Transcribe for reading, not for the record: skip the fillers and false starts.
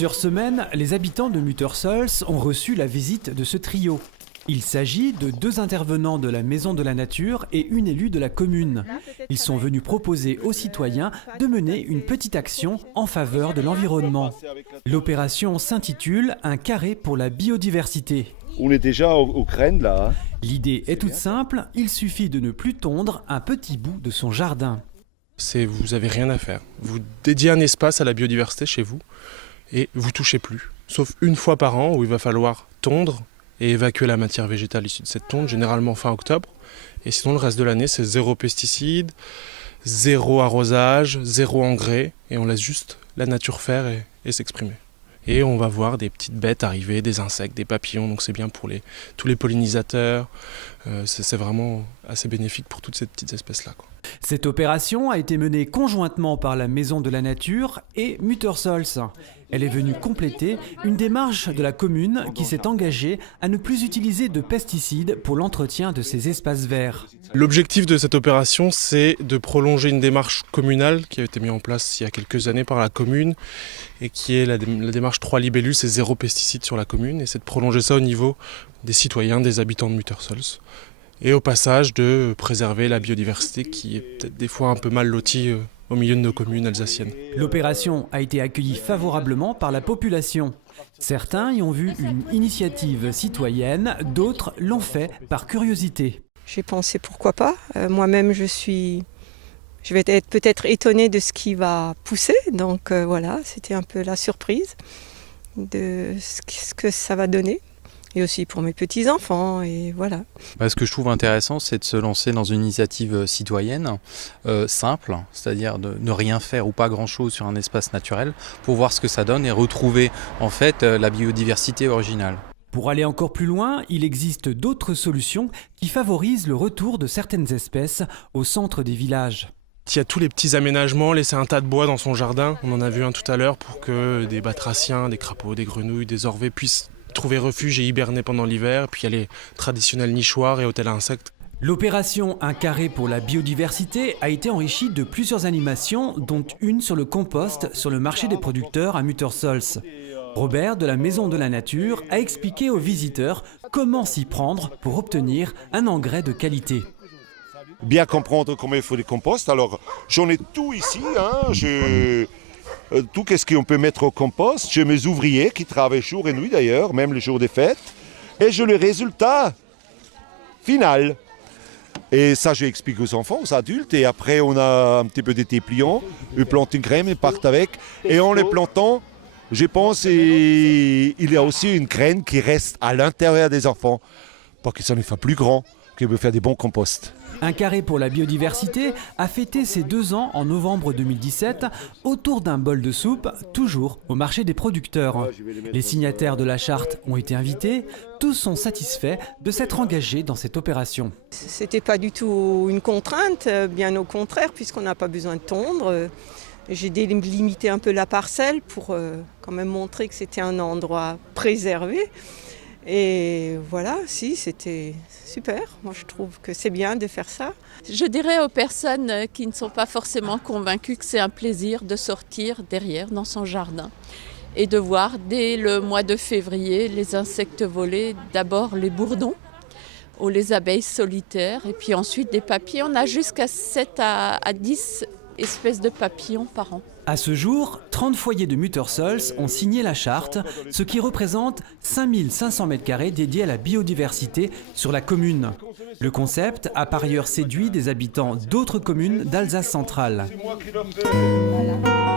plusieurs semaines, les habitants de Muttersholz ont reçu la visite de ce trio. Il s'agit de 2 intervenants de la Maison de la Nature et une élue de la commune. Ils sont venus proposer aux citoyens de mener une petite action en faveur de l'environnement. L'opération s'intitule « Un carré pour la biodiversité ». On est déjà aux graines là. Hein. L'idée est toute simple, il suffit de ne plus tondre un petit bout de son jardin. Vous n'avez rien à faire. Vous dédiez un espace à la biodiversité chez vous et vous touchez plus. Sauf une fois par an où il va falloir tondre et évacuer la matière végétale issue de cette tonte, généralement fin octobre. Et sinon, le reste de l'année, c'est 0 pesticides, 0 arrosage, 0 engrais. Et on laisse juste la nature faire et s'exprimer. Et on va voir des petites bêtes arriver, des insectes, des papillons. Donc c'est bien pour tous les pollinisateurs. C'est vraiment assez bénéfique pour toutes ces petites espèces-là, quoi. Cette opération a été menée conjointement par la Maison de la Nature et Muttersholz. Elle est venue compléter une démarche de la commune qui s'est engagée à ne plus utiliser de pesticides pour l'entretien de ces espaces verts. L'objectif de cette opération, c'est de prolonger une démarche communale qui a été mise en place il y a quelques années par la commune et qui est la démarche 3 libellus, c'est 0 pesticides sur la commune, et c'est de prolonger ça au niveau des citoyens, des habitants de Muttersholz. Et au passage de préserver la biodiversité qui est peut-être des fois un peu mal lotie au milieu de nos communes alsaciennes. L'opération a été accueillie favorablement par la population. Certains y ont vu une initiative citoyenne, d'autres l'ont fait par curiosité. J'ai pensé pourquoi pas. Moi-même je vais être peut-être étonnée de ce qui va pousser. Donc voilà, c'était un peu la surprise de ce que ça va donner. Et aussi pour mes petits-enfants, et voilà. Ce que je trouve intéressant, c'est de se lancer dans une initiative citoyenne simple, c'est-à-dire de ne rien faire ou pas grand-chose sur un espace naturel pour voir ce que ça donne et retrouver en fait la biodiversité originale. Pour aller encore plus loin, il existe d'autres solutions qui favorisent le retour de certaines espèces au centre des villages. Il y a tous les petits aménagements, laisser un tas de bois dans son jardin, on en a vu un tout à l'heure, pour que des batraciens, des crapauds, des grenouilles, des orvets puissent trouver refuge et hiberner pendant l'hiver, puis il y a les traditionnels nichoirs et hôtels à insectes. L'opération Un carré pour la biodiversité a été enrichie de plusieurs animations, dont une sur le compost sur le marché des producteurs à Muttersholz. Robert de la Maison de la Nature a expliqué aux visiteurs comment s'y prendre pour obtenir un engrais de qualité. Bien comprendre comment il faut des composts. Alors j'en ai tout ici. Hein. Tout ce qu'on peut mettre au compost. J'ai mes ouvriers qui travaillent jour et nuit d'ailleurs, même les jours des fêtes. Et j'ai le résultat final. Et ça, j'explique aux enfants, aux adultes. Et après, on a un petit peu d'été pliant. Ils plantent une graine, ils partent avec. Et en les plantant, je pense qu'il y a aussi une graine qui reste à l'intérieur des enfants pour qu'ils s'en fassent plus grands, qu'ils peuvent faire des bons composts. Un carré pour la biodiversité a fêté ses 2 ans en novembre 2017 autour d'un bol de soupe, toujours au marché des producteurs. Les signataires de la charte ont été invités, tous sont satisfaits de s'être engagés dans cette opération. C'était pas du tout une contrainte, bien au contraire, puisqu'on n'a pas besoin de tondre. J'ai délimité un peu la parcelle pour quand même montrer que c'était un endroit préservé. Et voilà, c'était super. Moi, je trouve que c'est bien de faire ça. Je dirais aux personnes qui ne sont pas forcément convaincues que c'est un plaisir de sortir derrière dans son jardin et de voir dès le mois de février les insectes voler, d'abord les bourdons ou les abeilles solitaires et puis ensuite des papillons. On a jusqu'à 7 à 10 espèces de papillons par an. À ce jour, 30 foyers de Muttersholz ont signé la charte, ce qui représente 5500 m² dédiés à la biodiversité sur la commune. Le concept a par ailleurs séduit des habitants d'autres communes d'Alsace centrale. Voilà.